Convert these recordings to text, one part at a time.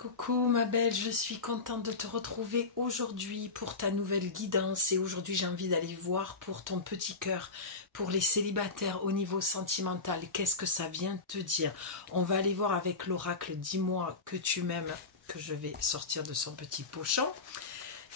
Coucou ma belle, je suis contente de te retrouver aujourd'hui pour ta nouvelle guidance et aujourd'hui j'ai envie d'aller voir pour ton petit cœur, pour les célibataires au niveau sentimental, qu'est-ce que ça vient te dire? On va aller voir avec l'oracle Dis-moi que tu m'aimes, que je vais sortir de son petit pochon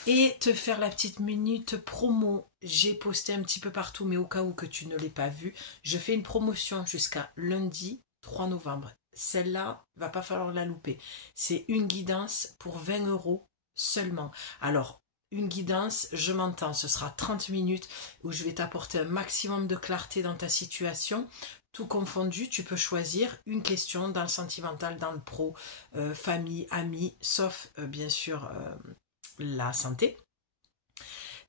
et te faire la petite minute promo. J'ai posté un petit peu partout mais au cas où que tu ne l'aies pas vu, je fais une promotion jusqu'à lundi 3 novembre. Celle-là, va pas falloir la louper. C'est une guidance pour 20 € seulement. Alors, une guidance, je m'entends, ce sera 30 minutes où je vais t'apporter un maximum de clarté dans ta situation. Tout confondu, tu peux choisir une question dans le sentimental, dans le pro, famille, amis, sauf bien sûr la santé.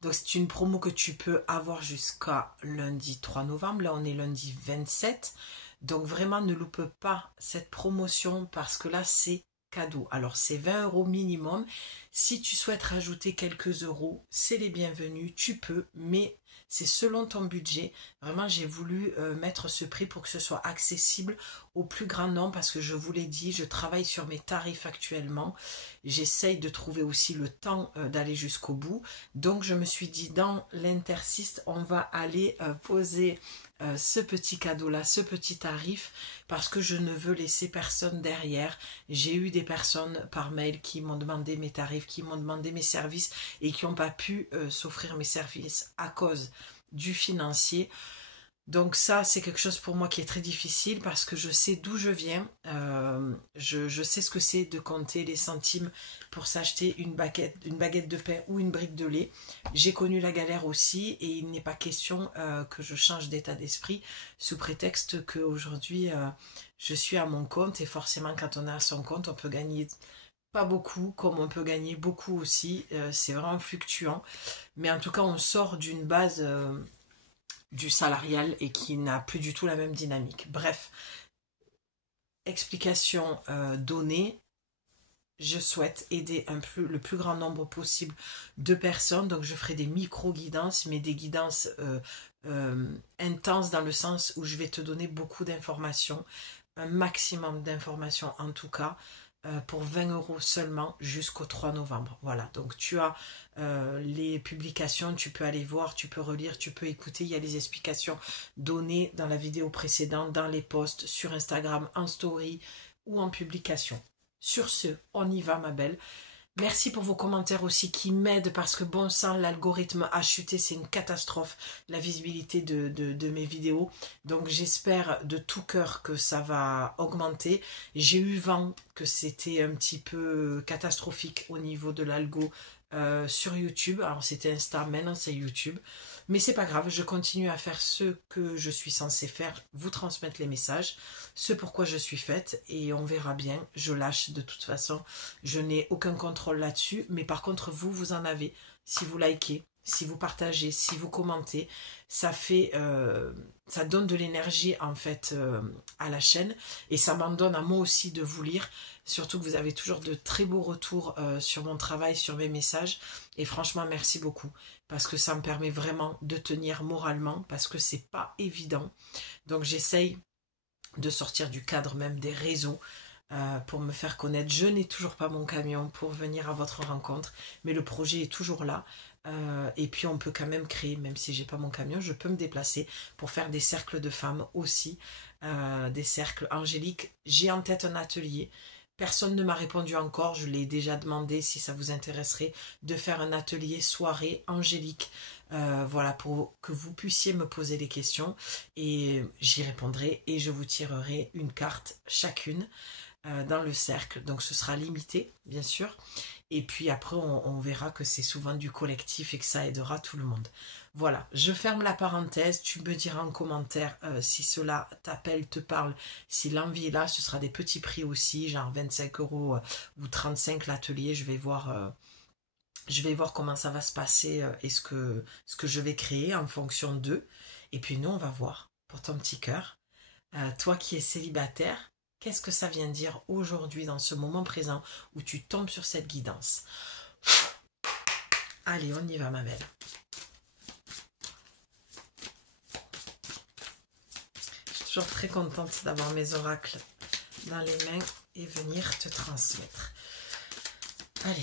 Donc c'est une promo que tu peux avoir jusqu'à lundi 3 novembre. Là, on est lundi 27. Donc vraiment, ne loupe pas cette promotion parce que là, c'est cadeau. Alors, c'est 20 € minimum. Si tu souhaites rajouter quelques euros, c'est les bienvenus. Tu peux, mais c'est selon ton budget. Vraiment, j'ai voulu mettre ce prix pour que ce soit accessible au plus grand nombre parce que je vous l'ai dit, je travaille sur mes tarifs actuellement. J'essaye de trouver aussi le temps d'aller jusqu'au bout. Donc, je me suis dit, dans l'interstice, on va aller poser ce petit cadeau-là, ce petit tarif, parce que je ne veux laisser personne derrière. J'ai eu des personnes par mail qui m'ont demandé mes tarifs, qui m'ont demandé mes services et qui n'ont pas pu s'offrir mes services à cause du financier. Donc ça, c'est quelque chose pour moi qui est très difficile parce que je sais d'où je viens. Je sais ce que c'est de compter les centimes pour s'acheter une baguette de pain ou une brique de lait. J'ai connu la galère aussi et il n'est pas question que je change d'état d'esprit sous prétexte qu'aujourd'hui, je suis à mon compte et forcément quand on est à son compte, on peut gagner pas beaucoup comme on peut gagner beaucoup aussi. C'est vraiment fluctuant. Mais en tout cas, on sort d'une base... du salarial et qui n'a plus du tout la même dynamique. Bref, explication donnée, je souhaite aider le plus grand nombre possible de personnes, donc je ferai des micro-guidances, mais des guidances intenses dans le sens où je vais te donner beaucoup d'informations, un maximum d'informations en tout cas, pour 20 € seulement jusqu'au 3 novembre. Voilà, donc tu as les publications, tu peux aller voir, tu peux relire, tu peux écouter. Il y a les explications données dans la vidéo précédente, dans les posts, sur Instagram, en story ou en publication. Sur ce, on y va ma belle. Merci pour vos commentaires aussi qui m'aident parce que bon sang, l'algorithme a chuté, c'est une catastrophe, la visibilité de mes vidéos. Donc j'espère de tout cœur que ça va augmenter. J'ai eu vent que c'était un petit peu catastrophique au niveau de l'algo sur YouTube. Alors c'était Insta, maintenant c'est YouTube. Mais c'est pas grave, je continue à faire ce que je suis censée faire, vous transmettre les messages, ce pourquoi je suis faite et on verra bien, je lâche de toute façon, je n'ai aucun contrôle là-dessus, mais par contre vous en avez, si vous likez, si vous partagez, si vous commentez, ça fait, ça donne de l'énergie en fait à la chaîne et ça m'en donne à moi aussi de vous lire, surtout que vous avez toujours de très beaux retours sur mon travail, sur mes messages et franchement merci beaucoup parce que ça me permet vraiment de tenir moralement parce que c'est pas évident, donc j'essaye de sortir du cadre même des réseaux pour me faire connaître. Je n'ai toujours pas mon camion pour venir à votre rencontre, mais le projet est toujours là. Et puis on peut quand même créer, même si j'ai pas mon camion, je peux me déplacer pour faire des cercles de femmes aussi, des cercles angéliques. J'ai en tête un atelier. Personne ne m'a répondu encore, je l'ai déjà demandé si ça vous intéresserait de faire un atelier soirée angélique. Voilà, pour que vous puissiez me poser des questions et j'y répondrai et je vous tirerai une carte chacune dans le cercle. Donc ce sera limité, bien sûr. Et puis après, on verra que c'est souvent du collectif et que ça aidera tout le monde. Voilà, je ferme la parenthèse. Tu me diras en commentaire si cela t'appelle, te parle, si l'envie est là. Ce sera des petits prix aussi, genre 25 € ou 35 l'atelier. Je vais voir comment ça va se passer et ce que je vais créer en fonction d'eux. Et puis nous, on va voir pour ton petit cœur. Toi qui es célibataire, qu'est-ce que ça vient dire aujourd'hui dans ce moment présent où tu tombes sur cette guidance? Allez, on y va ma belle. Je suis toujours très contente d'avoir mes oracles dans les mains et venir te transmettre. Allez,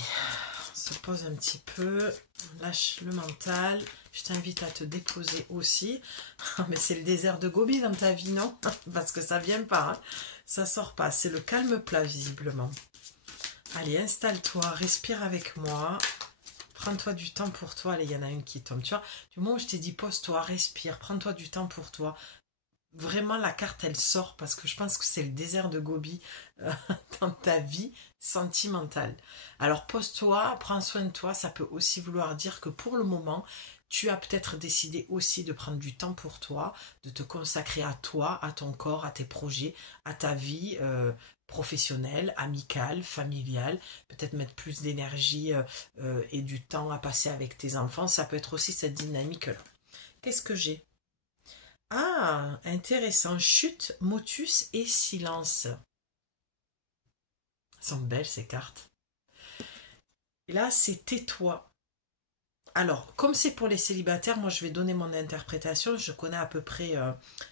on se pose un petit peu, lâche le mental. Je t'invite à te déposer aussi. Mais c'est le désert de Gobi dans ta vie, non? Parce que ça vient pas, hein. Ça sort pas. C'est le calme plat, visiblement. Allez, installe-toi, respire avec moi. Prends-toi du temps pour toi. Allez, il y en a une qui tombe. Tu vois, du moment où je t'ai dit pose-toi, respire, prends-toi du temps pour toi. Vraiment, la carte, elle sort parce que je pense que c'est le désert de Gobi dans ta vie sentimentale. Alors, pose-toi, prends soin de toi. Ça peut aussi vouloir dire que pour le moment, tu as peut-être décidé aussi de prendre du temps pour toi, de te consacrer à toi, à ton corps, à tes projets, à ta vie professionnelle, amicale, familiale. Peut-être mettre plus d'énergie et du temps à passer avec tes enfants. Ça peut être aussi cette dynamique-là. Qu'est-ce que j'ai? Ah, intéressant. Chute, motus et silence. Elles sont belles ces cartes. Et là, c'est tais-toi. Alors, comme c'est pour les célibataires, moi je vais donner mon interprétation. Je connais à peu près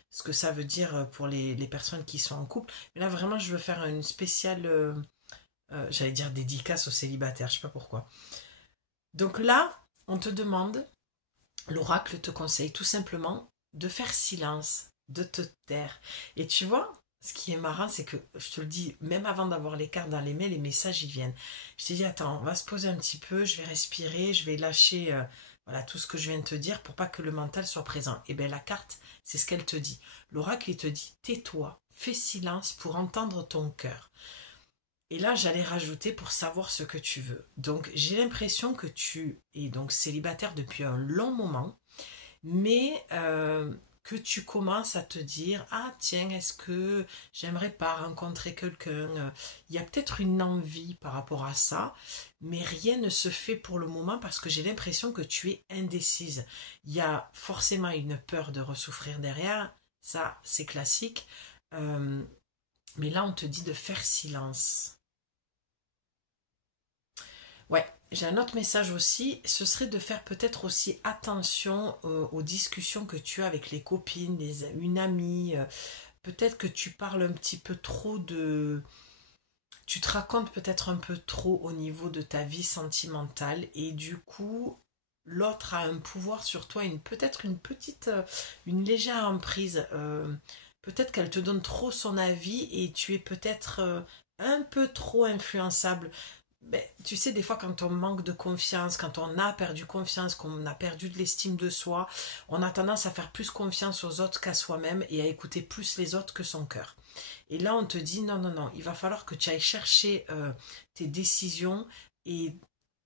ce que ça veut dire pour les personnes qui sont en couple. Mais là, vraiment, je veux faire une spéciale, j'allais dire dédicace aux célibataires. Je sais pas pourquoi. Donc là, on te demande, l'oracle te conseille tout simplement de faire silence, de te taire. Et tu vois, ce qui est marrant, c'est que, je te le dis, même avant d'avoir les cartes dans les mails, les messages, ils viennent. Je t'ai dit, attends, on va se poser un petit peu, je vais respirer, je vais lâcher voilà, tout ce que je viens de te dire pour pas que le mental soit présent. Et bien, la carte, c'est ce qu'elle te dit. L'oracle, il te dit, tais-toi, fais silence pour entendre ton cœur. Et là, j'allais rajouter pour savoir ce que tu veux. Donc, j'ai l'impression que tu es donc célibataire depuis un long moment, mais que tu commences à te dire, ah tiens, est-ce que j'aimerais pas rencontrer quelqu'un? Il y a peut-être une envie par rapport à ça, mais rien ne se fait pour le moment parce que j'ai l'impression que tu es indécise. Il y a forcément une peur de ressouffrir derrière, ça c'est classique, mais là on te dit de faire silence. Ouais, j'ai un autre message aussi, ce serait de faire peut-être aussi attention aux discussions que tu as avec les copines, une amie. Peut-être que tu parles un petit peu trop de... Tu te racontes peut-être un peu trop au niveau de ta vie sentimentale et du coup, l'autre a un pouvoir sur toi, peut-être une petite, une légère emprise. Peut-être qu'elle te donne trop son avis et tu es peut-être un peu trop influençable. Ben, tu sais, des fois, quand on manque de confiance, quand on a perdu confiance, qu'on a perdu de l'estime de soi, on a tendance à faire plus confiance aux autres qu'à soi-même et à écouter plus les autres que son cœur. Et là, on te dit, non, non, non, il va falloir que tu ailles chercher tes décisions et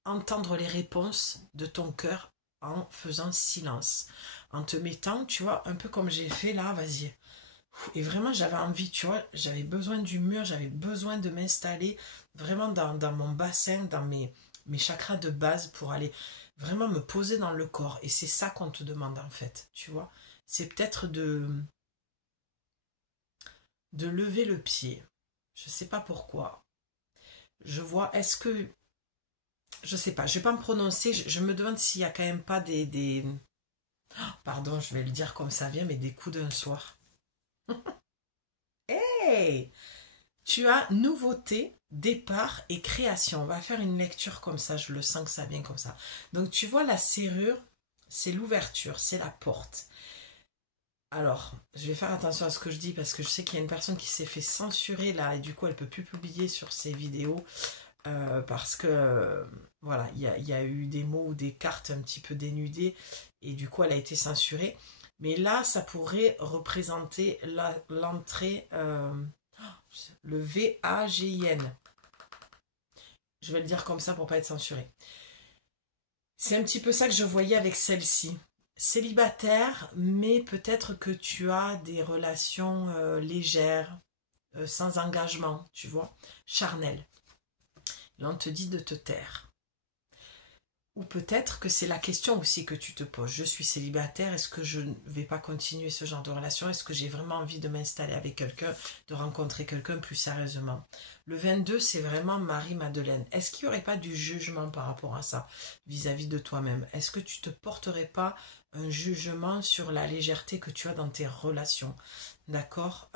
entendre les réponses de ton cœur en faisant silence. En te mettant, tu vois, un peu comme j'ai fait là, vas-y. Et vraiment, j'avais envie, tu vois, j'avais besoin du mur, j'avais besoin de m'installer vraiment dans mon bassin, dans mes chakras de base pour aller vraiment me poser dans le corps. Et c'est ça qu'on te demande en fait, tu vois. C'est peut-être de lever le pied. Je sais pas pourquoi. Je vois, est-ce que... Je sais pas, je vais pas me prononcer, je me demande s'il y a quand même pas des... Pardon, je vais le dire comme ça vient, mais des coups d'un soir. Hey! Tu as nouveauté, départ et création. On va faire une lecture comme ça, je le sens que ça vient comme ça. Donc tu vois la serrure, c'est l'ouverture, c'est la porte. Alors, je vais faire attention à ce que je dis parce que je sais qu'il y a une personne qui s'est fait censurer là et du coup elle peut plus publier sur ses vidéos parce que voilà, il y a eu des mots ou des cartes un petit peu dénudées et du coup elle a été censurée. Mais là, ça pourrait représenter l'entrée, le VAGIN. Je vais le dire comme ça pour pas être censuré. C'est un petit peu ça que je voyais avec celle-ci. Célibataire, mais peut-être que tu as des relations légères, sans engagement, tu vois, charnel. Là, on te dit de te taire. Ou peut-être que c'est la question aussi que tu te poses. Je suis célibataire, est-ce que je ne vais pas continuer ce genre de relation? Est-ce que j'ai vraiment envie de m'installer avec quelqu'un, de rencontrer quelqu'un plus sérieusement? Le 22, c'est vraiment Marie-Madeleine. Est-ce qu'il n'y aurait pas du jugement par rapport à ça, vis-à-vis de toi-même? Est-ce que tu ne te porterais pas un jugement sur la légèreté que tu as dans tes relations? D'accord?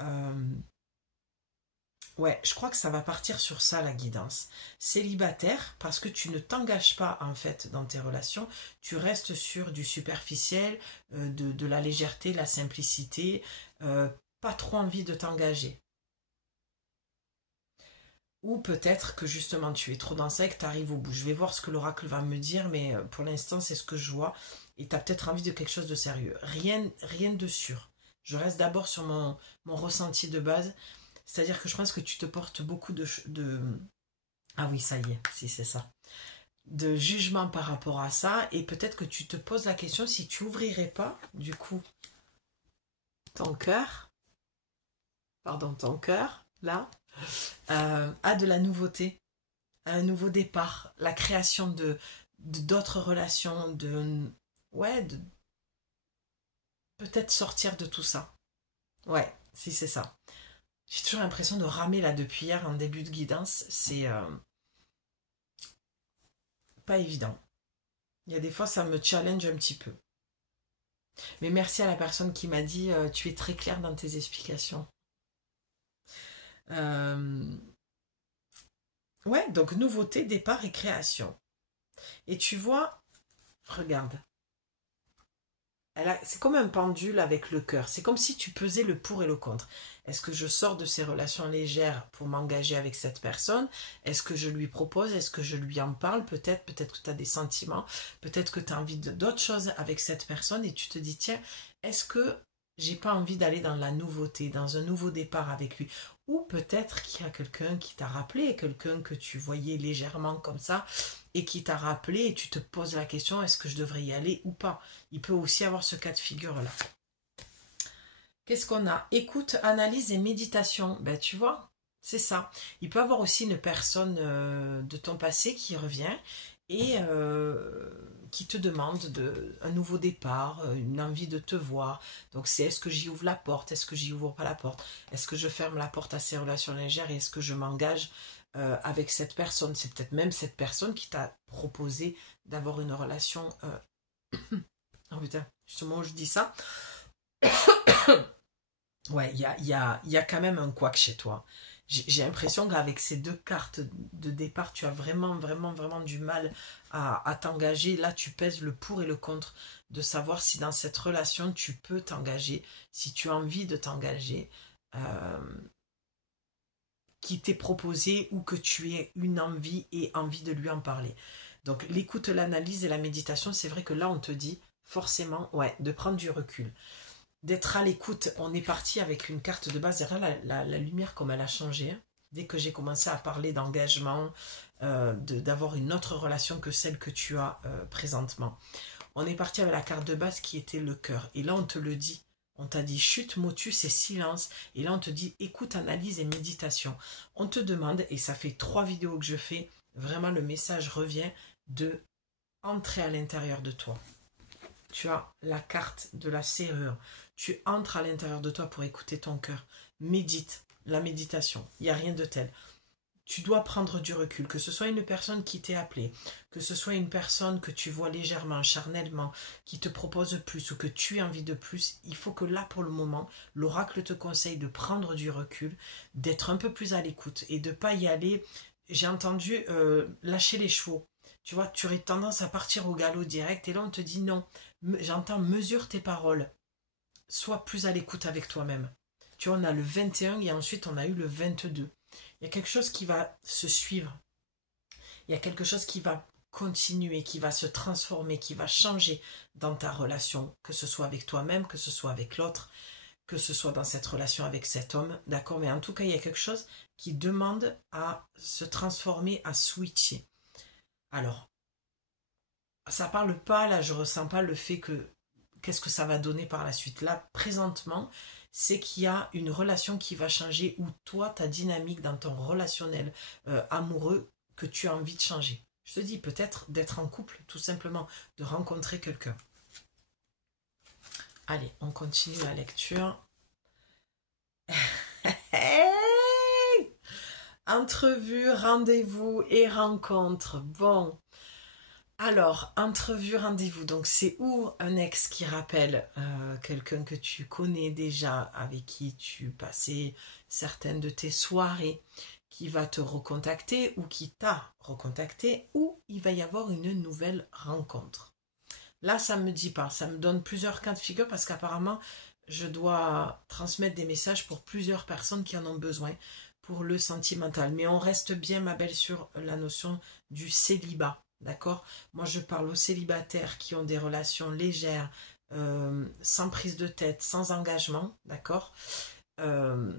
Ouais, je crois que ça va partir sur ça, la guidance. Célibataire, parce que tu ne t'engages pas, en fait, dans tes relations. Tu restes sur du superficiel, de la légèreté, la simplicité. Pas trop envie de t'engager. Ou peut-être que justement tu es trop dans ça et que tu arrives au bout. Je vais voir ce que l'oracle va me dire, mais pour l'instant c'est ce que je vois. Et tu as peut-être envie de quelque chose de sérieux. Rien de sûr. Je reste d'abord sur mon ressenti de base. C'est-à-dire que je pense que tu te portes beaucoup de... Ah oui, ça y est, si c'est ça. De jugement par rapport à ça. Et peut-être que tu te poses la question si tu ouvrirais pas, du coup, ton cœur, pardon, ton cœur, là, à de la nouveauté, à un nouveau départ, la création d'autres relations, ouais, de peut-être sortir de tout ça. Ouais, si c'est ça. J'ai toujours l'impression de ramer là depuis hier en début de guidance, c'est pas évident. Il y a des fois ça me challenge un petit peu. Mais merci à la personne qui m'a dit tu es très clair dans tes explications. Ouais, donc nouveauté, départ et création. Et tu vois, regarde, c'est comme un pendule avec le cœur. C'est comme si tu pesais le pour et le contre. Est-ce que je sors de ces relations légères pour m'engager avec cette personne? Est-ce que je lui propose? Est-ce que je lui en parle? Peut-être que tu as des sentiments. Peut-être que tu as envie d'autres choses avec cette personne et tu te dis, tiens, est-ce que j'ai pas envie d'aller dans la nouveauté, dans un nouveau départ avec lui? Ou peut-être qu'il y a quelqu'un qui t'a rappelé, quelqu'un que tu voyais légèrement comme ça et qui t'a rappelé et tu te poses la question, est-ce que je devrais y aller ou pas? Il peut aussi avoir ce cas de figure-là. Qu'est-ce qu'on a? Écoute, analyse et méditation. Ben, tu vois, c'est ça. Il peut y avoir aussi une personne de ton passé qui revient et qui te demande un nouveau départ, une envie de te voir. Donc c'est est-ce que j'y ouvre la porte? Est-ce que j'y ouvre pas la porte? Est-ce que je ferme la porte à ces relations légères et est-ce que je m'engage avec cette personne? C'est peut-être même cette personne qui t'a proposé d'avoir une relation... Oh putain, justement, je dis ça. Ouais, il y a quand même un couac chez toi. J'ai l'impression qu'avec ces deux cartes de départ, tu as vraiment du mal à t'engager. Là, tu pèses le pour et le contre de savoir si dans cette relation, tu peux t'engager, si tu as envie de t'engager, qui t'est proposé ou que tu aies une envie et envie de lui en parler. Donc, l'écoute, l'analyse et la méditation, c'est vrai que là, on te dit forcément, ouais, de prendre du recul, d'être à l'écoute. On est parti avec une carte de base. Derrière la lumière, comme elle a changé, hein. Dès que j'ai commencé à parler d'engagement, d'avoir une autre relation que celle que tu as présentement. On est parti avec la carte de base qui était le cœur. Et là, on te le dit. On t'a dit chute, motus et silence. Et là, on te dit écoute, analyse et méditation. On te demande, et ça fait 3 vidéos que je fais, vraiment le message revient de entrer à l'intérieur de toi. Tu as la carte de la serrure. Tu entres à l'intérieur de toi pour écouter ton cœur. Médite, la méditation. Il n'y a rien de tel. Tu dois prendre du recul, que ce soit une personne qui t'est appelée, que ce soit une personne que tu vois légèrement, charnellement, qui te propose plus ou que tu as envie de plus. Il faut que là, pour le moment, l'oracle te conseille de prendre du recul, d'être un peu plus à l'écoute et de ne pas y aller. J'ai entendu lâcher les chevaux. Tu vois, tu aurais tendance à partir au galop direct et là, on te dit non. J'entends mesure tes paroles. Sois plus à l'écoute avec toi-même. Tu vois, on a le 21 et ensuite on a eu le 22. Il y a quelque chose qui va se suivre. Il y a quelque chose qui va continuer, qui va se transformer, qui va changer dans ta relation, que ce soit avec toi-même, que ce soit avec l'autre, que ce soit dans cette relation avec cet homme, d'accord? Mais en tout cas, il y a quelque chose qui demande à se transformer, à switcher. Alors, ça parle pas, là, je ressens pas le fait que qu'est-ce que ça va donner par la suite. Là, présentement, c'est qu'il y a une relation qui va changer ou toi, ta dynamique dans ton relationnel amoureux que tu as envie de changer. Je te dis peut-être d'être en couple, tout simplement, de rencontrer quelqu'un. Allez, on continue la lecture. Hey, entrevue, rendez-vous et rencontre. Bon, Alors, entrevue, rendez-vous. Donc, c'est ou un ex qui rappelle quelqu'un que tu connais déjà, avec qui tu passais certaines de tes soirées, qui va te recontacter ou qui t'a recontacté, ou il va y avoir une nouvelle rencontre. Là, ça ne me dit pas. Ça me donne plusieurs cas de figure parce qu'apparemment, je dois transmettre des messages pour plusieurs personnes qui en ont besoin pour le sentimental. Mais on reste bien, ma belle, sur la notion du célibat. D'accord? Moi, je parle aux célibataires qui ont des relations légères, sans prise de tête, sans engagement. D'accord? Euh,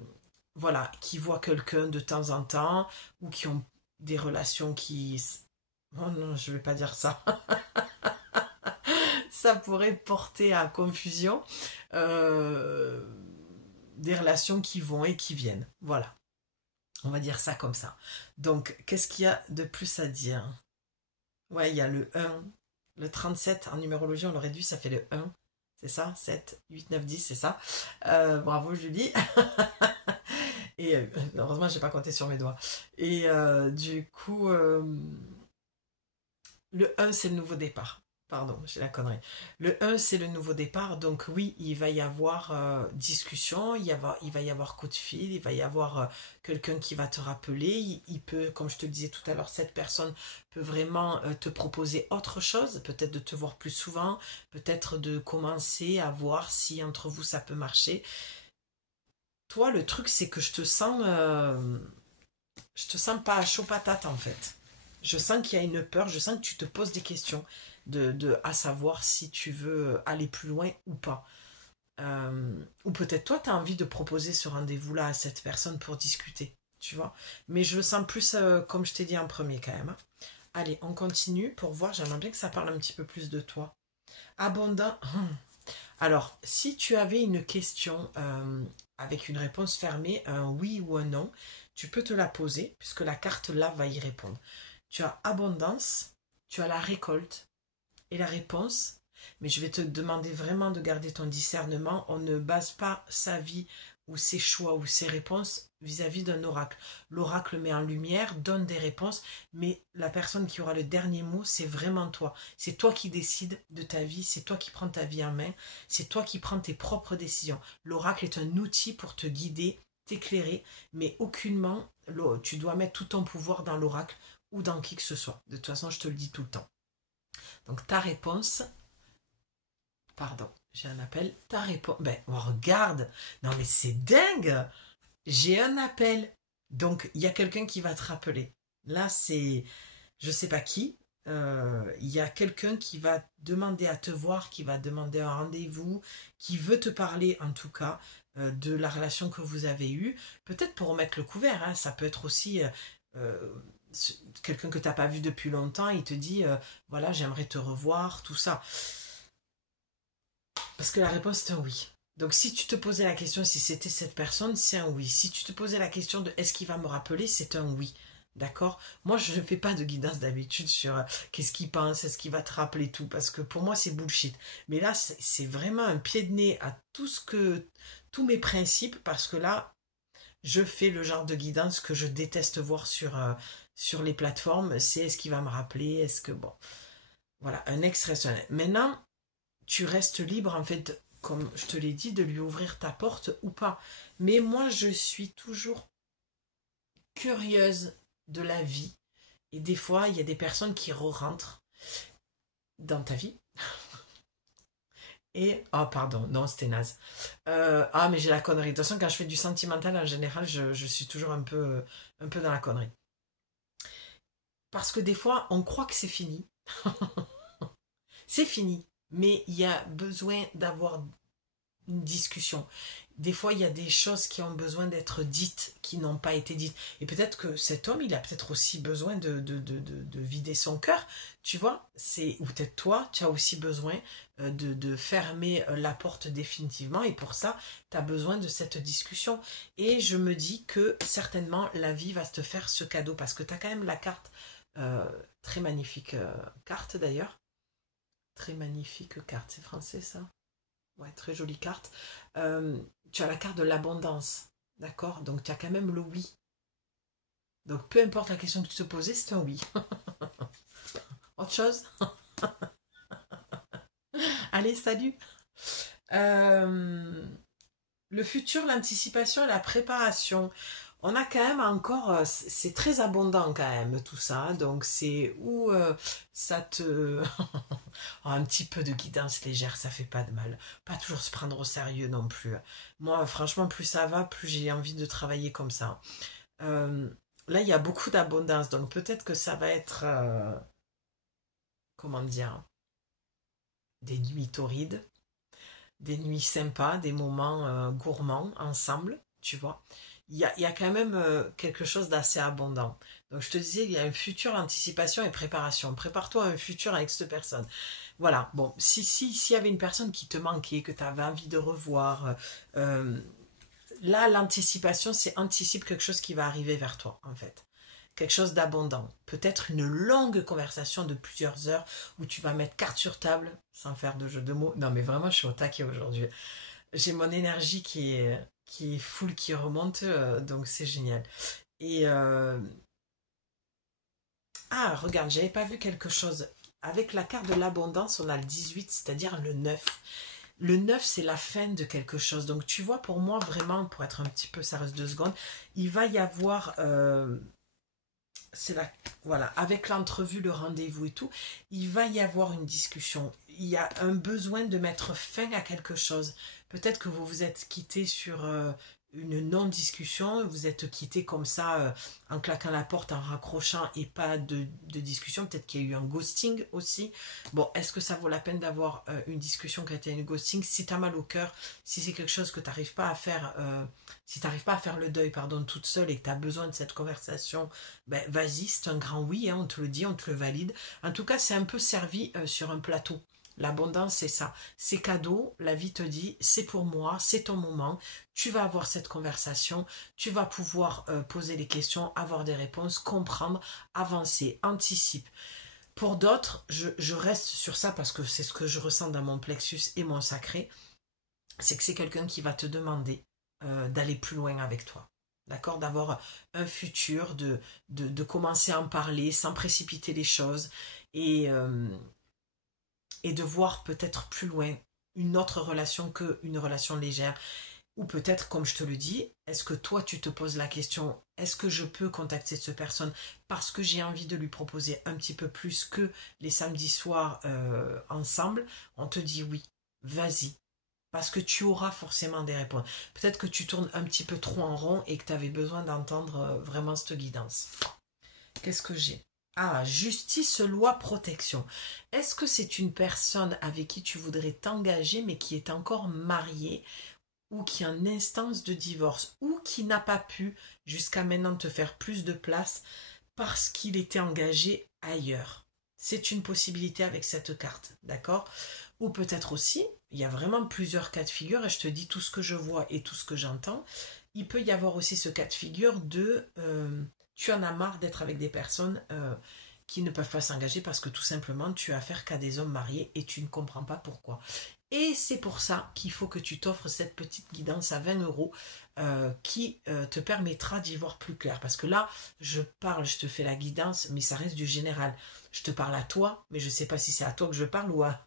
voilà, qui voient quelqu'un de temps en temps ou qui ont des relations qui... Oh non, je ne vais pas dire ça. Ça pourrait porter à confusion. Euh, des relations qui vont et qui viennent. Voilà, on va dire ça comme ça. Donc, qu'est-ce qu'il y a de plus à dire? Ouais, il y a le 1, le 37 en numérologie, on l'aurait dû, ça fait le 1. C'est ça? 7, 8, 9, 10, c'est ça. Bravo Julie. Et heureusement, j'ai pas compté sur mes doigts. Et du coup, le 1, c'est le nouveau départ. Pardon, j'ai la connerie. Le 1, c'est le nouveau départ. Donc oui, il va y avoir discussion, il va y avoir coup de fil, il va y avoir quelqu'un qui va te rappeler. Il peut, comme je te disais tout à l'heure, cette personne peut vraiment te proposer autre chose, peut-être de te voir plus souvent, peut-être de commencer à voir si entre vous ça peut marcher. Toi, le truc, c'est que je te sens pas à chaud patate en fait. Je sens qu'il y a une peur, je sens que tu te poses des questions à savoir si tu veux aller plus loin ou pas. Ou peut-être toi, tu as envie de proposer ce rendez-vous-là à cette personne pour discuter, tu vois. Mais je le sens plus, comme je t'ai dit en premier quand même. Allez, on continue pour voir, j'aimerais bien que ça parle un petit peu plus de toi. Abondant. Alors, si tu avais une question avec une réponse fermée, un oui ou un non, tu peux te la poser, puisque la carte là va y répondre. Tu as abondance, tu as la récolte et la réponse, mais je vais te demander vraiment de garder ton discernement. On ne base pas sa vie ou ses choix ou ses réponses vis-à-vis d'un oracle. L'oracle met en lumière, donne des réponses, mais la personne qui aura le dernier mot, c'est vraiment toi. C'est toi qui décides de ta vie, c'est toi qui prends ta vie en main, c'est toi qui prends tes propres décisions. L'oracle est un outil pour te guider, t'éclairer, mais aucunement tu dois mettre tout ton pouvoir dans l'oracle ou dans qui que ce soit. De toute façon, je te le dis tout le temps. Donc ta réponse, pardon, j'ai un appel, ta réponse, ben oh, regarde, non mais c'est dingue, j'ai un appel, donc il y a quelqu'un qui va te rappeler. Là c'est, je sais pas qui, il y a quelqu'un qui va demander à te voir, qui va demander un rendez-vous, qui veut te parler en tout cas de la relation que vous avez eue, peut-être pour remettre le couvert, hein, ça peut être aussi euh, quelqu'un que tu n'as pas vu depuis longtemps, il te dit voilà, j'aimerais te revoir, tout ça. Parce que la réponse est un oui. Donc si tu te posais la question si c'était cette personne, c'est un oui. Si tu te posais la question de est-ce qu'il va me rappeler, c'est un oui. D'accord? Moi, je ne fais pas de guidance d'habitude sur qu'est-ce qu'il pense, est-ce qu'il va te rappeler tout, parce que pour moi, c'est bullshit. Mais là, c'est vraiment un pied de nez à tous mes principes, parce que là, je fais le genre de guidance que je déteste voir sur les plateformes. C'est est-ce qu'il va me rappeler, est-ce que bon. Voilà, un ex reste un ex. Maintenant, tu restes libre, en fait, comme je te l'ai dit, de lui ouvrir ta porte ou pas. Mais moi, je suis toujours curieuse de la vie. Et des fois, il y a des personnes qui re-rentrent dans ta vie. Et, oh pardon, non, c'était naze. Ah, mais j'ai la connerie. De toute façon, quand je fais du sentimental, en général, je suis toujours un peu dans la connerie. Parce que des fois, on croit que c'est fini. C'est fini. Mais il y a besoin d'avoir une discussion. Des fois, il y a des choses qui ont besoin d'être dites, qui n'ont pas été dites. Et peut-être que cet homme, il a peut-être aussi besoin de vider son cœur, tu vois. Ou peut-être toi, tu as aussi besoin de fermer la porte définitivement. Et pour ça, tu as besoin de cette discussion. Et je me dis que certainement, la vie va te faire ce cadeau. Parce que tu as quand même la carte, très magnifique carte d'ailleurs. Très magnifique carte, c'est français ça? Ouais, très jolie carte. Tu as la carte de l'abondance, d'accord? Donc tu as quand même le oui. Donc peu importe la question que tu te posais, c'est un oui. Autre chose? Allez, salut. Euh, le futur, l'anticipation et la préparation. On a quand même encore, c'est très abondant quand même tout ça. Donc c'est où ça te, oh, un petit peu de guidance légère, ça fait pas de mal. Pas toujours se prendre au sérieux non plus. Moi, franchement, plus ça va, plus j'ai envie de travailler comme ça. Euh, Là, il y a beaucoup d'abondance, donc peut-être que ça va être, comment dire, des nuits torrides, des nuits sympas, des moments gourmands ensemble, tu vois. Il y a quand même quelque chose d'assez abondant. Donc je te disais, il y a une future anticipation et préparation. Prépare-toi à un futur avec cette personne. Voilà, bon, s'il y avait une personne qui te manquait, que tu avais envie de revoir, euh, là, l'anticipation, c'est anticipe quelque chose qui va arriver vers toi, en fait. Quelque chose d'abondant. Peut-être une longue conversation de plusieurs heures où tu vas mettre carte sur table, sans faire de jeu de mots. Non, mais vraiment, je suis au taquet aujourd'hui. J'ai mon énergie qui est full, qui remonte, donc c'est génial. Et ah, regarde, j'avais pas vu quelque chose. Avec la carte de l'abondance, on a le 18, c'est-à-dire le 9. Le 9, c'est la fin de quelque chose. Donc, tu vois, pour moi, vraiment, pour être un petit peu sérieuse 2 secondes, il va y avoir, c'est la, voilà, avec l'entrevue, le rendez-vous et tout, il va y avoir une discussion. Il y a un besoin de mettre fin à quelque chose. Peut-être que vous vous êtes quitté sur une non-discussion, vous êtes quitté comme ça, en claquant la porte, en raccrochant et pas de discussion. Peut-être qu'il y a eu un ghosting aussi. Bon, est-ce que ça vaut la peine d'avoir une discussion quand il y a une ghosting? Si tu as mal au cœur, si c'est quelque chose que tu n'arrives pas à faire, si tu n'arrives pas à faire le deuil, pardon, toute seule et que tu as besoin de cette conversation, ben vas-y, c'est un grand oui, hein, on te le dit, on te le valide. En tout cas, c'est un peu servi sur un plateau. L'abondance, c'est ça. C'est cadeau, la vie te dit, c'est pour moi, c'est ton moment, tu vas avoir cette conversation, tu vas pouvoir poser les questions, avoir des réponses, comprendre, avancer, anticipe. Pour d'autres, je reste sur ça parce que c'est ce que je ressens dans mon plexus et mon sacré, c'est que c'est quelqu'un qui va te demander d'aller plus loin avec toi. D'accord? D'avoir un futur, de commencer à en parler sans précipiter les choses et, euh, et de voir peut-être plus loin une autre relation qu'une relation légère. Ou peut-être, comme je te le dis, est-ce que toi tu te poses la question, est-ce que je peux contacter cette personne parce que j'ai envie de lui proposer un petit peu plus que les samedis soirs ensemble? On te dit oui, vas-y, parce que tu auras forcément des réponses. Peut-être que tu tournes un petit peu trop en rond et que tu avais besoin d'entendre vraiment cette guidance. Qu'est-ce que j'ai? Ah, justice, loi, protection. Est-ce que c'est une personne avec qui tu voudrais t'engager mais qui est encore mariée ou qui est en instance de divorce ou qui n'a pas pu jusqu'à maintenant te faire plus de place parce qu'il était engagé ailleurs? C'est une possibilité avec cette carte, d'accord? Ou peut-être aussi, il y a vraiment plusieurs cas de figure, et je te dis tout ce que je vois et tout ce que j'entends, il peut y avoir aussi ce cas de figure de tu en as marre d'être avec des personnes qui ne peuvent pas s'engager parce que tout simplement tu as affaire qu'à des hommes mariés et tu ne comprends pas pourquoi. Et c'est pour ça qu'il faut que tu t'offres cette petite guidance à 20 € qui te permettra d'y voir plus clair. Parce que là, je parle, je te fais la guidance, mais ça reste du général. Je te parle à toi, mais je ne sais pas si c'est à toi que je parle ou à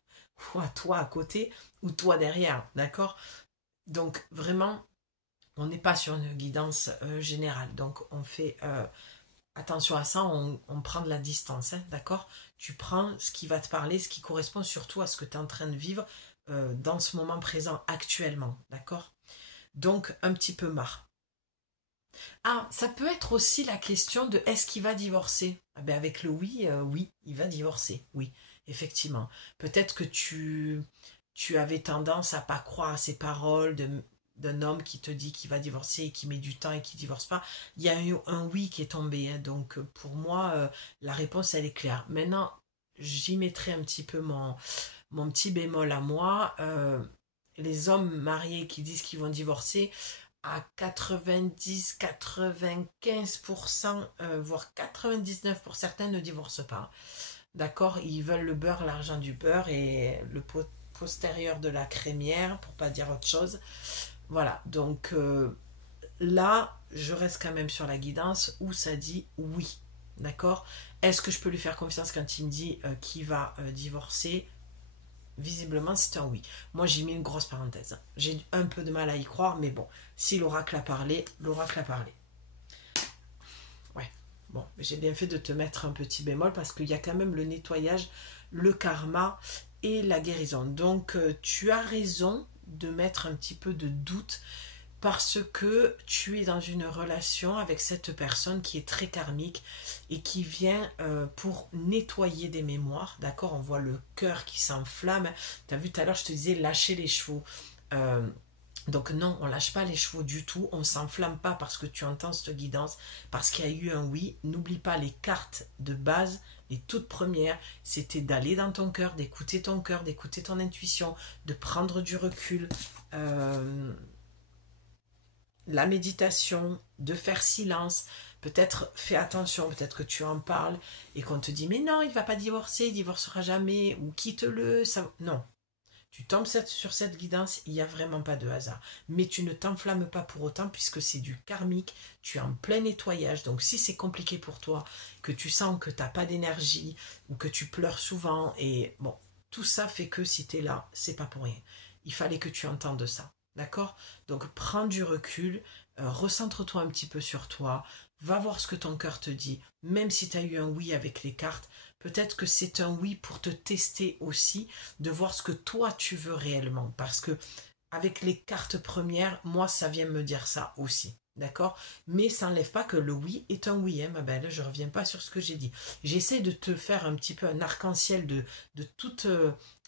toi à côté ou toi derrière, d'accord? Donc vraiment, on n'est pas sur une guidance générale. Donc on fait attention à ça, on prend de la distance, hein, d'accord? Tu prends ce qui va te parler, ce qui correspond surtout à ce que tu es en train de vivre dans ce moment présent actuellement, d'accord? Donc un petit peu marre. Ah, ça peut être aussi la question de est-ce qu'il va divorcer? Ah ben avec le oui, oui, il va divorcer, oui, effectivement. Peut-être que tu avais tendance à pas croire à ces paroles d'un homme qui te dit qu'il va divorcer et qui met du temps et qui divorce pas. Il y a eu un oui qui est tombé, hein, donc pour moi, la réponse elle est claire. Maintenant, j'y mettrai un petit peu mon petit bémol à moi. Les hommes mariés qui disent qu'ils vont divorcer, à 90-95%, voire 99% pour certains, ne divorcent pas. D'accord? Ils veulent le beurre, l'argent du beurre et le postérieur de la crémière, pour pas dire autre chose. Voilà, donc là, je reste quand même sur la guidance où ça dit oui. d'accord? Est-ce que je peux lui faire confiance quand il me dit qu'il va divorcer? Visiblement, c'est un oui. Moi, j'ai mis une grosse parenthèse. J'ai un peu de mal à y croire, mais bon, si l'oracle a parlé, l'oracle a parlé. Ouais, bon, j'ai bien fait de te mettre un petit bémol parce qu'il y a quand même le nettoyage, le karma et la guérison. Donc, tu as raison de mettre un petit peu de doute parce que tu es dans une relation avec cette personne qui est très karmique et qui vient pour nettoyer des mémoires, d'accord? On voit le cœur qui s'enflamme. Tu as vu tout à l'heure, je te disais lâcher les chevaux. Euh, donc non, on lâche pas les chevaux du tout, on s'enflamme pas parce que tu entends cette guidance, parce qu'il y a eu un oui. N'oublie pas les cartes de base, les toutes premières, c'était d'aller dans ton cœur, d'écouter ton cœur, d'écouter ton intuition, de prendre du recul. La méditation, de faire silence, peut-être fais attention, peut-être que tu en parles et qu'on te dit mais non, il va pas divorcer, il divorcera jamais, ou quitte-le, ça... Non, tu tombes sur cette guidance, il n'y a vraiment pas de hasard. Mais tu ne t'enflammes pas pour autant puisque c'est du karmique, tu es en plein nettoyage, donc si c'est compliqué pour toi, que tu sens que tu n'as pas d'énergie, ou que tu pleures souvent, et bon, tout ça fait que si tu es là, c'est pas pour rien. Il fallait que tu entendes ça. D'accord? Donc prends du recul, recentre-toi un petit peu sur toi, va voir ce que ton cœur te dit, même si tu as eu un oui avec les cartes, peut-être que c'est un oui pour te tester aussi, de voir ce que toi tu veux réellement. Parce que avec les cartes premières, moi ça vient me dire ça aussi. D'accord? Mais ça n'enlève pas que le oui est un oui, hein, ma belle. Je ne reviens pas sur ce que j'ai dit. J'essaie de te faire un petit peu un arc-en-ciel de toute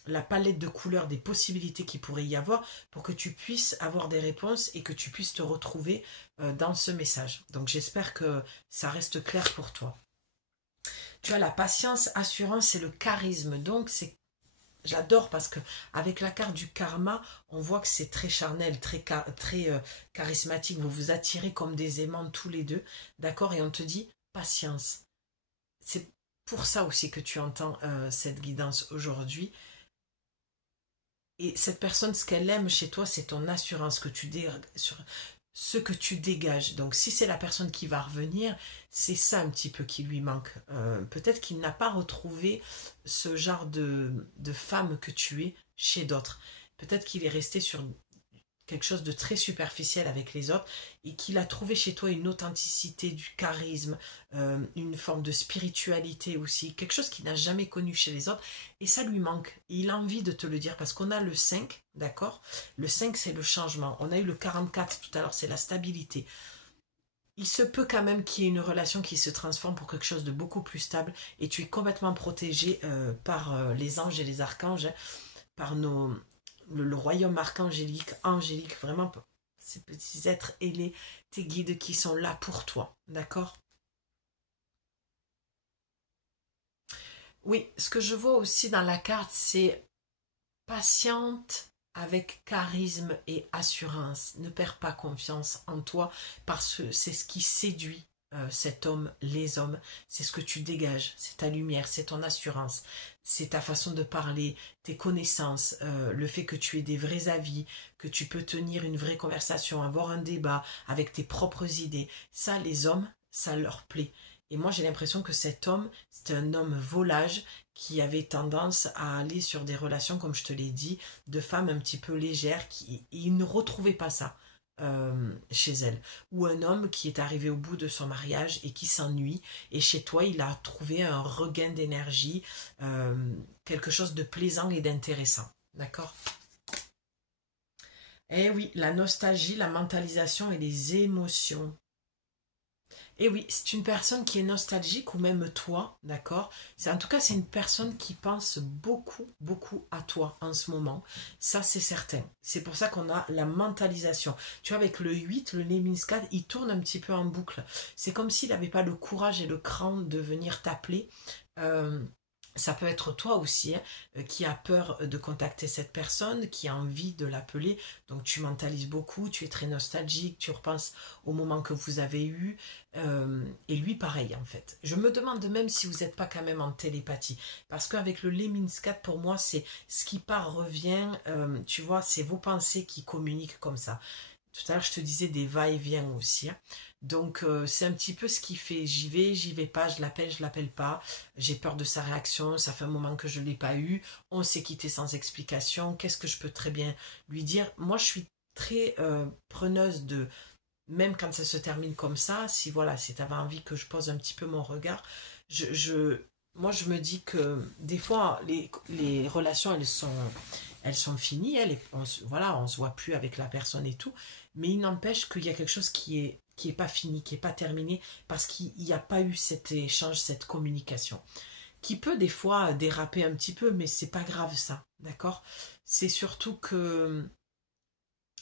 la palette de couleurs des possibilités qu'il pourrait y avoir pour que tu puisses avoir des réponses et que tu puisses te retrouver dans ce message. Donc j'espère que ça reste clair pour toi. Tu as la patience, assurance et le charisme. Donc c'est j'adore parce que avec la carte du karma, on voit que c'est très charnel, très charismatique. Vous vous attirez comme des aimants tous les deux, d'accord? Et on te dit patience. C'est pour ça aussi que tu entends cette guidance aujourd'hui. Et cette personne, ce qu'elle aime chez toi, c'est ton assurance que tu sur ce que tu dégages. Donc si c'est la personne qui va revenir, c'est ça un petit peu qui lui manque. Peut-être qu'il n'a pas retrouvé ce genre de femme que tu es chez d'autres. Peut-être qu'il est resté sur quelque chose de très superficiel avec les autres et qu'il a trouvé chez toi une authenticité, du charisme, une forme de spiritualité aussi, quelque chose qu'il n'a jamais connu chez les autres et ça lui manque. Et il a envie de te le dire parce qu'on a le 5, d'accord? Le 5 c'est le changement. On a eu le 44 tout à l'heure, c'est la stabilité. Il se peut quand même qu'il y ait une relation qui se transforme pour quelque chose de beaucoup plus stable et tu es complètement protégé par les anges et les archanges, hein, par le royaume archangélique, angélique, vraiment ces petits êtres ailés, tes guides qui sont là pour toi, d'accord? Oui, ce que je vois aussi dans la carte, c'est patiente avec charisme et assurance. Ne perds pas confiance en toi parce que c'est ce qui séduit cet homme, les hommes. C'est ce que tu dégages, c'est ta lumière, c'est ton assurance, c'est ta façon de parler, tes connaissances, le fait que tu aies des vrais avis, que tu peux tenir une vraie conversation, avoir un débat avec tes propres idées. Ça, les hommes, ça leur plaît. Et moi, j'ai l'impression que cet homme, c'est un homme volage qui avait tendance à aller sur des relations, comme je te l'ai dit, de femmes un petit peu légères, qui il ne retrouvait pas ça chez elle. Ou un homme qui est arrivé au bout de son mariage et qui s'ennuie, et chez toi, il a trouvé un regain d'énergie, quelque chose de plaisant et d'intéressant. D'accord? Eh oui, la nostalgie, la mentalisation et les émotions. Et oui, c'est une personne qui est nostalgique ou même toi, d'accord? En tout cas, c'est une personne qui pense beaucoup, beaucoup à toi en ce moment. Ça, c'est certain. C'est pour ça qu'on a la mentalisation. Tu vois, avec le 8, le Leminskad, il tourne un petit peu en boucle. C'est comme s'il n'avait pas le courage et le cran de venir t'appeler. Euh, Ça peut être toi aussi, hein, qui a peur de contacter cette personne, qui a envie de l'appeler. Donc tu mentalises beaucoup, tu es très nostalgique, tu repenses au moment que vous avez eu. Et lui, pareil, en fait. Je me demande même si vous n'êtes pas quand même en télépathie. Parce qu'avec le Leminskad, pour moi, c'est ce qui part, revient. Tu vois, c'est vos pensées qui communiquent comme ça. Tout à l'heure, je te disais des va-et-vient aussi, hein. Donc, c'est un petit peu ce qui fait. J'y vais pas, je l'appelle pas. J'ai peur de sa réaction. Ça fait un moment que je ne l'ai pas eu. On s'est quitté sans explication. Qu'est-ce que je peux très bien lui dire? Moi, je suis très preneuse de... Même quand ça se termine comme ça, si voilà, si tu avais envie que je pose un petit peu mon regard, moi, je me dis que des fois, les relations, elles sont finies. Voilà, on se voit plus avec la personne et tout. Mais il n'empêche qu'il y a quelque chose qui est pas fini, qui est pas terminé, parce qu'il n'y a pas eu cet échange, cette communication, qui peut des fois déraper un petit peu, mais c'est pas grave ça, d'accord? C'est surtout que,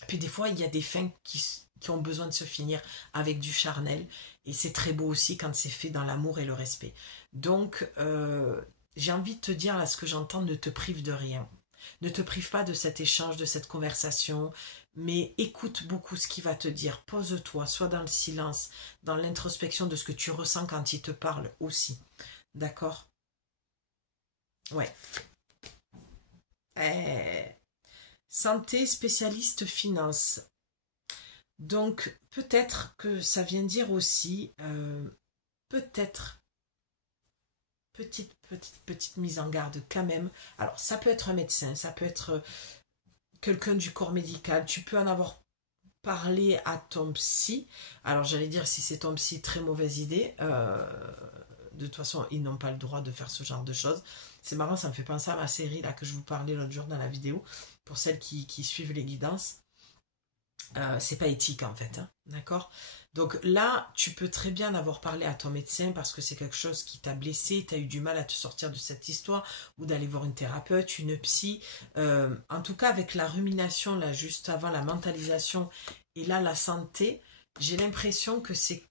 puis des fois il y a des fins qui ont besoin de se finir avec du charnel, et c'est très beau aussi quand c'est fait dans l'amour et le respect. Donc j'ai envie de te dire, là, ce que j'entends, ne te prive de rien. Ne te prive pas de cet échange, de cette conversation, mais écoute beaucoup ce qu'il va te dire. Pose-toi, sois dans le silence, dans l'introspection de ce que tu ressens quand il te parle aussi. D'accord? Ouais. Euh, Santé, spécialiste, finance. Donc, peut-être que ça vient dire aussi, peut-être, petite mise en garde quand même. Alors, ça peut être un médecin, ça peut être quelqu'un du corps médical. Tu peux en avoir parlé à ton psy. Alors, j'allais dire, si c'est ton psy, très mauvaise idée. De toute façon, ils n'ont pas le droit de faire ce genre de choses. C'est marrant, ça me fait penser à ma série là que je vous parlais l'autre jour dans la vidéo. Pour celles qui suivent les guidances. C'est pas éthique en fait, hein, d'accord? Donc là, tu peux très bien avoir parlé à ton médecin parce que c'est quelque chose qui t'a blessé, tu as eu du mal à te sortir de cette histoire, ou d'aller voir une thérapeute, une psy. En tout cas, avec la rumination, là, juste avant, la mentalisation, et là, la santé, j'ai l'impression que c'est...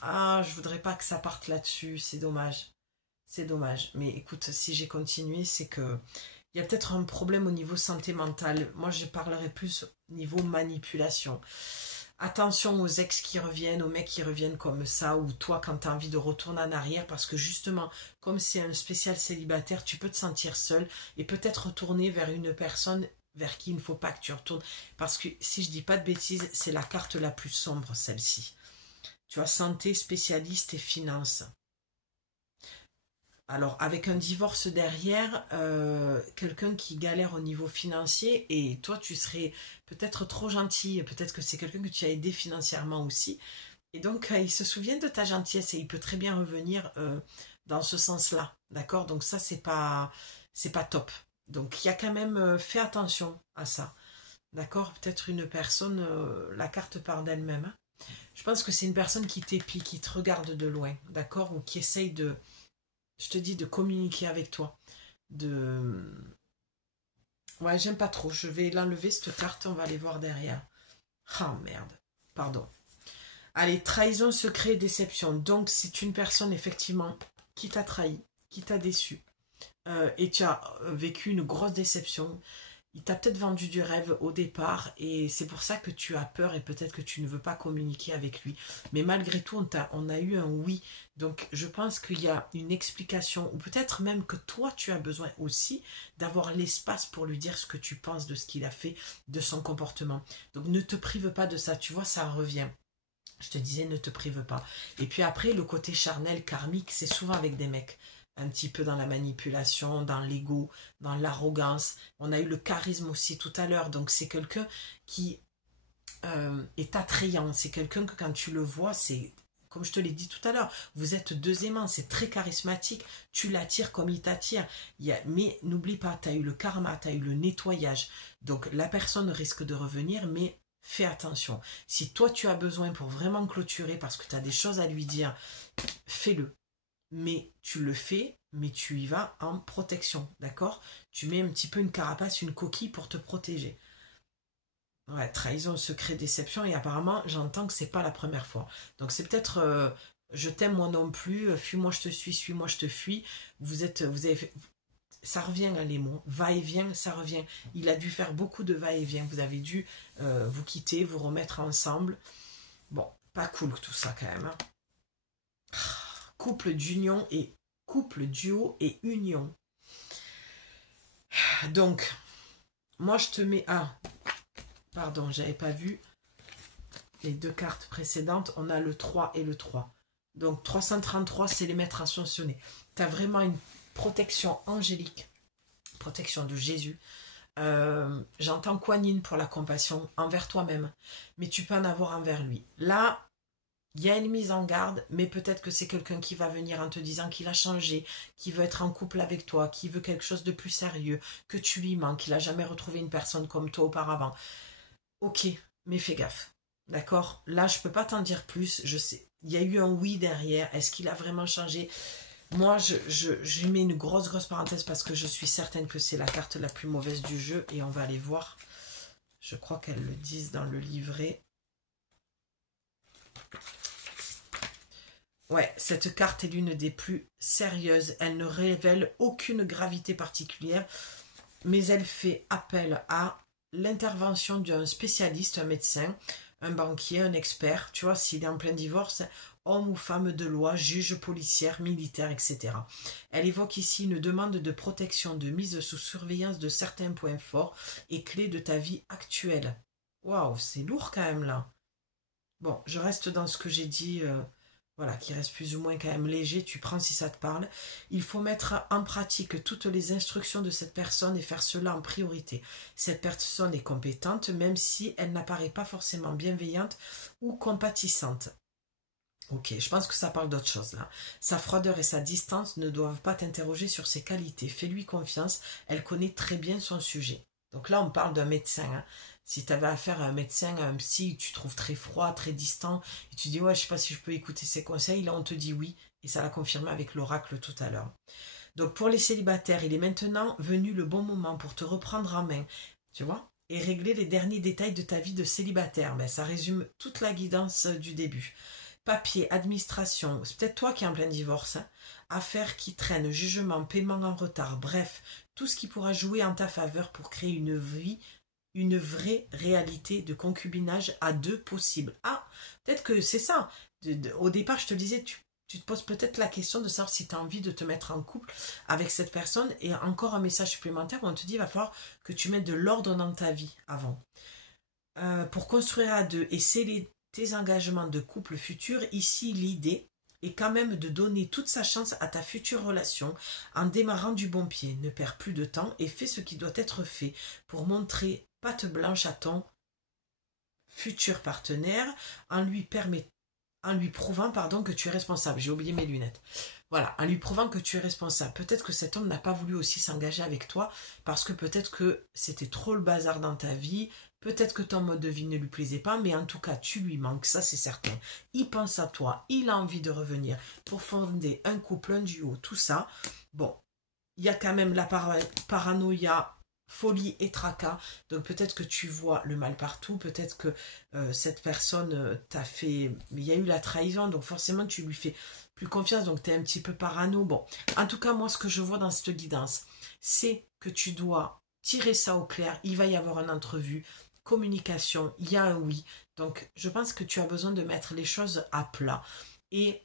Ah, je voudrais pas que ça parte là-dessus, c'est dommage. C'est dommage. Mais écoute, si j'ai continué, c'est que il y a peut-être un problème au niveau santé mentale. Moi, je parlerai plus au niveau manipulation. Attention aux ex qui reviennent, aux mecs qui reviennent comme ça, ou toi quand tu as envie de retourner en arrière, parce que justement, comme c'est un spécial célibataire, tu peux te sentir seul et peut-être retourner vers une personne vers qui il ne faut pas que tu retournes. Parce que si je dis pas de bêtises, c'est la carte la plus sombre, celle-ci. Tu vois, santé, spécialiste et finance. Alors, avec un divorce derrière, quelqu'un qui galère au niveau financier, et toi, tu serais peut-être trop gentil, peut-être que c'est quelqu'un que tu as aidé financièrement aussi, et donc il se souvient de ta gentillesse et il peut très bien revenir dans ce sens-là, d'accord? Donc ça, c'est pas top. Donc il y a quand même, fais attention à ça, d'accord? Peut-être une personne, la carte part d'elle-même, hein. Je pense que c'est une personne qui t'épie, qui te regarde de loin, d'accord? Ou qui essaye de je te dis de communiquer avec toi. De... Ouais, j'aime pas trop. Je vais l'enlever, cette carte. On va aller voir derrière. Ah, merde. Pardon. Allez, trahison, secret, déception. Donc, c'est une personne, effectivement, qui t'a trahi, qui t'a déçu. Et tu as vécu une grosse déception. Il t'a peut-être vendu du rêve au départ et c'est pour ça que tu as peur et peut-être que tu ne veux pas communiquer avec lui. Mais malgré tout, on a eu un oui. Donc je pense qu'il y a une explication ou peut-être même que toi, tu as besoin aussi d'avoir l'espace pour lui dire ce que tu penses de ce qu'il a fait, de son comportement. Donc ne te prive pas de ça. Tu vois, ça revient. Je te disais, ne te prive pas. Et puis après, le côté charnel, karmique, c'est souvent avec des mecs un petit peu dans la manipulation, dans l'ego, dans l'arrogance. On a eu le charisme aussi tout à l'heure. Donc c'est quelqu'un qui est attrayant. C'est quelqu'un que quand tu le vois, c'est comme je te l'ai dit tout à l'heure, vous êtes deux aimants, c'est très charismatique. Tu l'attires comme il t'attire. Mais n'oublie pas, tu as eu le karma, tu as eu le nettoyage. Donc la personne risque de revenir, mais fais attention. Si toi tu as besoin pour vraiment clôturer parce que tu as des choses à lui dire, fais-le. Mais tu le fais, mais tu y vas en protection, d'accord? Tu mets un petit peu une carapace, une coquille pour te protéger. Ouais, trahison, secret, déception, et apparemment, j'entends que c'est pas la première fois. Donc c'est peut-être je t'aime moi non plus, fuis-moi je te suis, suis-moi je te fuis. Vous avez fait, ça revient à les mots, va-et-vient, ça revient. Il a dû faire beaucoup de va-et-vient. Vous avez dû vous quitter, vous remettre ensemble. Bon, pas cool tout ça quand même, hein. Couple d'union et couple duo et union. Donc, moi je te mets... Ah, pardon, j'avais pas vu. les deux cartes précédentes, on a le 3 et le 3. Donc 333, c'est les maîtres ascensionnés. Tu as vraiment une protection angélique, protection de Jésus. J'entends Kuan Yin pour la compassion envers toi-même, mais tu peux en avoir envers lui. Là, il y a une mise en garde, mais peut-être que c'est quelqu'un qui va venir en te disant qu'il a changé, qui veut être en couple avec toi, qui veut quelque chose de plus sérieux, que tu lui manques, qu'il n'a jamais retrouvé une personne comme toi auparavant. Ok, mais fais gaffe. D'accord? Là, je peux pas t'en dire plus. Je sais, il y a eu un oui derrière. Est-ce qu'il a vraiment changé? Moi, je mets une grosse parenthèse parce que je suis certaine que c'est la carte la plus mauvaise du jeu et on va aller voir. Je crois qu'elles le disent dans le livret. Ouais, cette carte est l'une des plus sérieuses. Elle ne révèle aucune gravité particulière, mais elle fait appel à l'intervention d'un spécialiste, un médecin, un banquier, un expert. Tu vois, s'il est en plein divorce, homme ou femme de loi, juge, policière, militaire, etc. Elle évoque ici une demande de protection, de mise sous surveillance de certains points forts et clés de ta vie actuelle. Waouh, c'est lourd quand même là. Bon, je reste dans ce que j'ai dit, voilà, qui reste plus ou moins quand même léger, tu prends si ça te parle. Il faut mettre en pratique toutes les instructions de cette personne et faire cela en priorité. Cette personne est compétente, même si elle n'apparaît pas forcément bienveillante ou compatissante. Ok, je pense que ça parle d'autre chose là. Sa froideur et sa distance ne doivent pas t'interroger sur ses qualités. Fais-lui confiance, elle connaît très bien son sujet. Donc là, on parle d'un médecin. Hein. Si tu avais affaire à un médecin, à un psy, tu trouves très froid, très distant, et tu dis ouais, je sais pas si je peux écouter ses conseils, là on te dit oui, et ça l'a confirmé avec l'oracle tout à l'heure. Donc pour les célibataires, il est maintenant venu le bon moment pour te reprendre en main, tu vois, et régler les derniers détails de ta vie de célibataire. Ben, ça résume toute la guidance du début. Papier, administration, c'est peut-être toi qui es en plein divorce, hein. Affaires qui traînent, jugement, paiement en retard, bref, tout ce qui pourra jouer en ta faveur pour créer une vie, une vraie réalité de concubinage à deux possible. Ah, peut-être que c'est ça. Au départ, je te disais, tu te poses peut-être la question de savoir si tu as envie de te mettre en couple avec cette personne. Et encore un message supplémentaire où on te dit, il va falloir que tu mettes de l'ordre dans ta vie avant. Pour construire à deux et sceller tes engagements de couple futur, ici l'idée est quand même de donner toute sa chance à ta future relation en démarrant du bon pied. Ne perds plus de temps et fais ce qui doit être fait pour montrer patte blanche à ton futur partenaire en lui prouvant que tu es responsable. J'ai oublié mes lunettes. Voilà, en lui prouvant que tu es responsable. Peut-être que cet homme n'a pas voulu aussi s'engager avec toi parce que peut-être que c'était trop le bazar dans ta vie, peut-être que ton mode de vie ne lui plaisait pas, mais en tout cas, tu lui manques, ça c'est certain. Il pense à toi, il a envie de revenir pour fonder un couple, un duo, tout ça. Bon, il y a quand même la paranoïa, folie et tracas, donc peut-être que tu vois le mal partout, peut-être que cette personne t'a fait, il y a eu la trahison, donc forcément tu lui fais plus confiance, donc tu es un petit peu parano. Bon, en tout cas, moi ce que je vois dans cette guidance, c'est que tu dois tirer ça au clair, il va y avoir une entrevue, communication, il y a un oui, donc je pense que tu as besoin de mettre les choses à plat. Et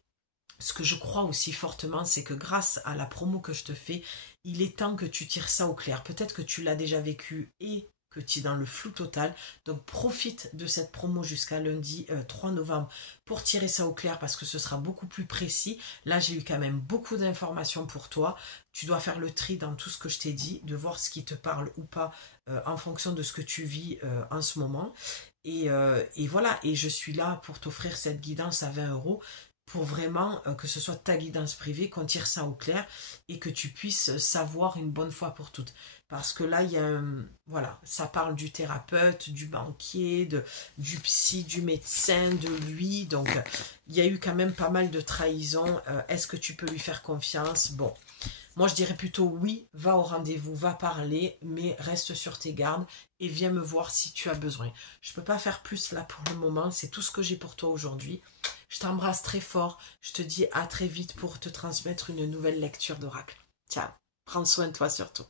ce que je crois aussi fortement, c'est que grâce à la promo que je te fais, il est temps que tu tires ça au clair. Peut-être que tu l'as déjà vécu et que tu es dans le flou total. Donc profite de cette promo jusqu'à lundi 3 novembre pour tirer ça au clair parce que ce sera beaucoup plus précis. Là, j'ai eu quand même beaucoup d'informations pour toi. Tu dois faire le tri dans tout ce que je t'ai dit, de voir ce qui te parle ou pas en fonction de ce que tu vis en ce moment. Et voilà, et je suis là pour t'offrir cette guidance à 20 € pour vraiment que ce soit ta guidance privée, qu'on tire ça au clair et que tu puisses savoir une bonne fois pour toutes. Parce que là, il y a voilà, ça parle du thérapeute, du banquier, du psy, du médecin, de lui. Donc, il y a eu quand même pas mal de trahisons. Est-ce que tu peux lui faire confiance? Bon, moi, je dirais plutôt oui, va au rendez-vous, va parler, mais reste sur tes gardes et viens me voir si tu as besoin. Je ne peux pas faire plus là pour le moment, c'est tout ce que j'ai pour toi aujourd'hui. Je t'embrasse très fort, je te dis à très vite pour te transmettre une nouvelle lecture d'oracle. Ciao, prends soin de toi surtout.